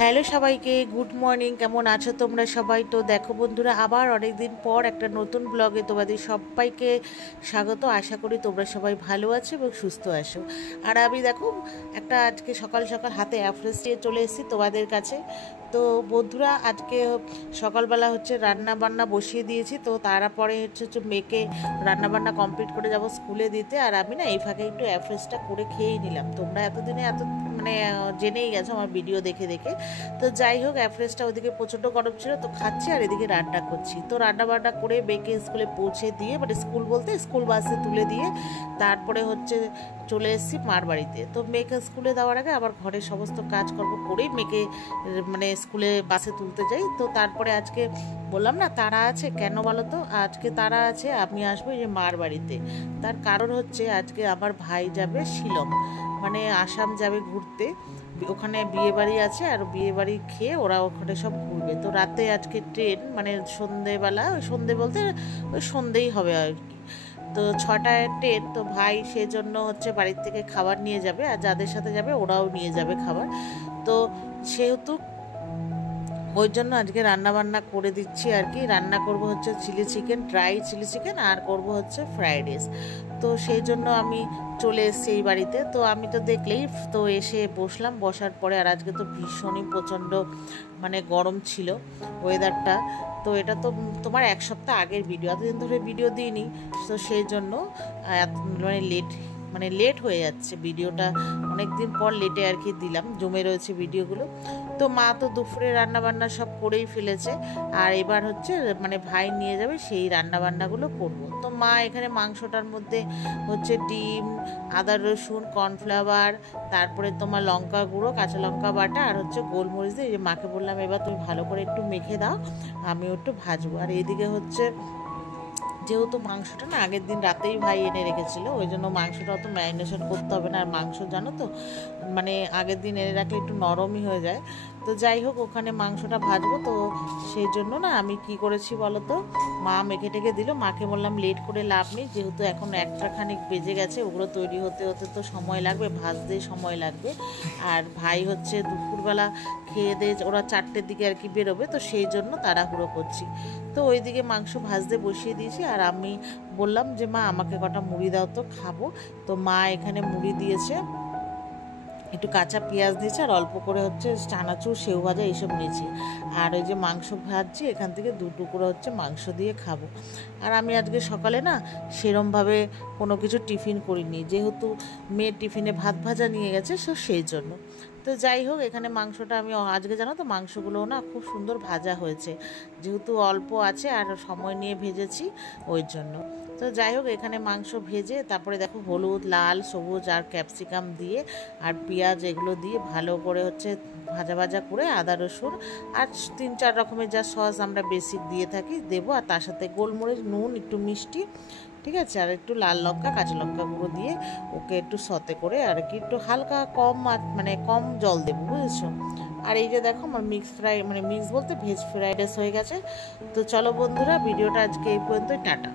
Hello সবাইকে, good morning. কেমন আছো তোমরা সবাই? তো দেখো বন্ধুরা, আবার অনেক দিন পর একটা নতুন ব্লগে তোমাদের সবাইকে স্বাগত। আশা করি তোমরা সবাই ভালো আছো এবং সুস্থ আছো। আর আমি দেখো একটা আজকে সকাল সকাল হাতে অ্যাফ্রেস দিয়ে চলে এসেছি তোমাদের কাছে। তো বন্ধুরা, আজকে সকালবেলা রান্না বান্না বসিয়ে দিয়েছি। তো তারপরে মেয়েকে রান্নাবান্না কমপ্লিট করে যাব স্কুলে দিতে। আর আমি না এই ফাঁকে একটু অ্যাফ্রেসটা করে খেয়েই নিলাম। তোমরা এতদিনে জেনেই গেছো আমার ভিডিও দেখে দেখে। তো যাই হোক, অ্যাফ্রেসটা ওদিকে প্রচণ্ড গরম ছিল, তো খাচ্ছি আর এদিকে রান্না করছি। তো রান্না বান্না করে মেয়েকে স্কুলে পৌঁছে দিয়ে, স্কুল বলতে স্কুল বাসে তুলে দিয়ে তারপরে চলে এসেছি মার বাড়িতে। তো মেয়েকে স্কুলে দেওয়ার আগে আবার ঘরের সমস্ত কাজকর্ম করেই মেয়েকে স্কুলে বাসে তুলতে যাই। তো তারপরে আজকে বললাম না তারা আছে, কেন বলো তো? আজকে তারা আছে, আমি আসবো এই যে মার বাড়িতে। তার কারণ আজকে আমার ভাই যাবে শিলং, আসাম যাবে ঘুরতে। ওখানে বিয়ে বাড়ি আছে, আর বিয়ে বাড়ি খেয়ে ওরা ওখানে সব ঘুরবে। তো রাতে আজকে ট্রেন, সন্ধেবেলা, সন্ধে বলতে ওই সন্ধেই হবে আর কি। তো 6টায় ট্রেন। তো ভাই সেজন্য বাড়ির থেকে খাবার নিয়ে যাবে, আর যাদের সাথে যাবে ওরাও নিয়ে যাবে খাবার। তো সেহেতু ওই জন্য আজকে রান্না বান্না করে দিচ্ছি আর কি। রান্না করব chilli chicken, dry chilli chicken, আর করব ফ্রাইড রাইস। তো সেই জন্য আমি চলে এসেছি এই বাড়িতে। তো আমি তো দেখলেই তো এসে বসলাম। বসার পরে আর আজকে তো ভীষণই প্রচণ্ড গরম ছিল ওয়েদারটা। তো এটা তো তোমার এক সপ্তাহ আগের ভিডিও, এতদিন ধরে ভিডিও দিইনি। তো সেই জন্য লেট হয়ে যাচ্ছে ভিডিওটা, অনেক দিন পর লেটে আর কি দিলাম, জমে রয়েছে ভিডিওগুলো। তো মা তো দুপুরে রান্নাবান্না সব করেই ফেলেছে, আর এবার ভাই নিয়ে যাবে, সেই রান্নাবান্নাগুলো করব। তো মা এখানে মাংসটার মধ্যে ডিম, আদা রসুন, কর্নফ্লাওয়ার, তারপরে তোমার লঙ্কা গুঁড়ো, কাঁচা লঙ্কা বাটা, আর গোলমরিচ দিয়ে, এই যে মাকে বললাম এবার তুমি ভালো করে একটু মেখে দাও, আমিও একটু ভাজবো। আর এইদিকে যেহেতু মাংসটা না আগের দিন রাতেই ভাই এনে রেখেছিল, ওই জন্য মাংসটা অত ম্যারিনেশন করতে হবে না। আর মাংস জানো তো আগের দিন এনে রাখলে একটু নরমই হয়ে যায়। তো যাই হোক, ওখানে মাংসটা ভাজবো। তো সেই জন্য না আমি কি করেছি বলো তো, মা মেখে টেকে দিল। মাকে বললাম লেট করে লাভ নেই, যেহেতু এখন 1টা খানিক বেজে গেছে, ওগুলো তৈরি হতে হতে তো সময় লাগবে, ভাজতে সময় লাগবে। আর ভাই দুপুরবেলা খেয়ে দিয়ে ওরা 4টের দিকে আর কি বেরোবে, তো সেই জন্য তাড়াহুড়ো করছি। তো ওইদিকে মাংস ভাজতে বসিয়ে দিয়েছি, আর আমি বললাম যে মা আমাকে কটা মুড়ি দাও তো, খাবো। তো মা এখানে মুড়ি দিয়েছে, একটু কাঁচা পেঁয়াজ দিয়েছে, আর অল্প করে চানাচুর, সেউ ভাজা এইসব নিয়েছি। আর ওই যে মাংস ভাজছি, এখান থেকে 2 টুকরো মাংস দিয়ে খাবো। আর আমি আজকে সকালে না সেরমভাবে কোনো কিছু টিফিন করিনি, যেহেতু মেয়ের টিফিনে ভাত ভাজা নিয়ে গেছে, সেই জন্য। তো যাই হোক, এখানে মাংসটা আমি আজকে জানো তো মাংসগুলো না খুব সুন্দর ভাজা হয়েছে, যেহেতু অল্প আছে আর সময় নিয়ে ভেজেছি ওই জন্য। তো যাই হোক, এখানে মাংস ভেজে তারপরে দেখো হলুদ, লাল, সবুজ আর ক্যাপসিকাম দিয়ে আর পেঁয়াজ এগুলো দিয়ে ভালো করে ভাজা ভাজা করে আদা রসুন আর 3-4 রকমের যা সস আমরা বেসিক দিয়ে থাকি দেবো, আর তার সাথে গোলমরিচ, নুন, একটু মিষ্টি, ঠিক আছে, আর একটু লাল লঙ্কা, কাঁচা লঙ্কা গুঁড়ো দিয়ে ওকে একটু সতে করে আর কি একটু হালকা কম জল দেবো, বুঝেছো। আর এই যে দেখো আমার মিক্স বলতে ভেজ ফ্রাইড রাইস হয়ে গেছে। তো চলো বন্ধুরা, ভিডিওটা আজকে এই পর্যন্তই, টাটা।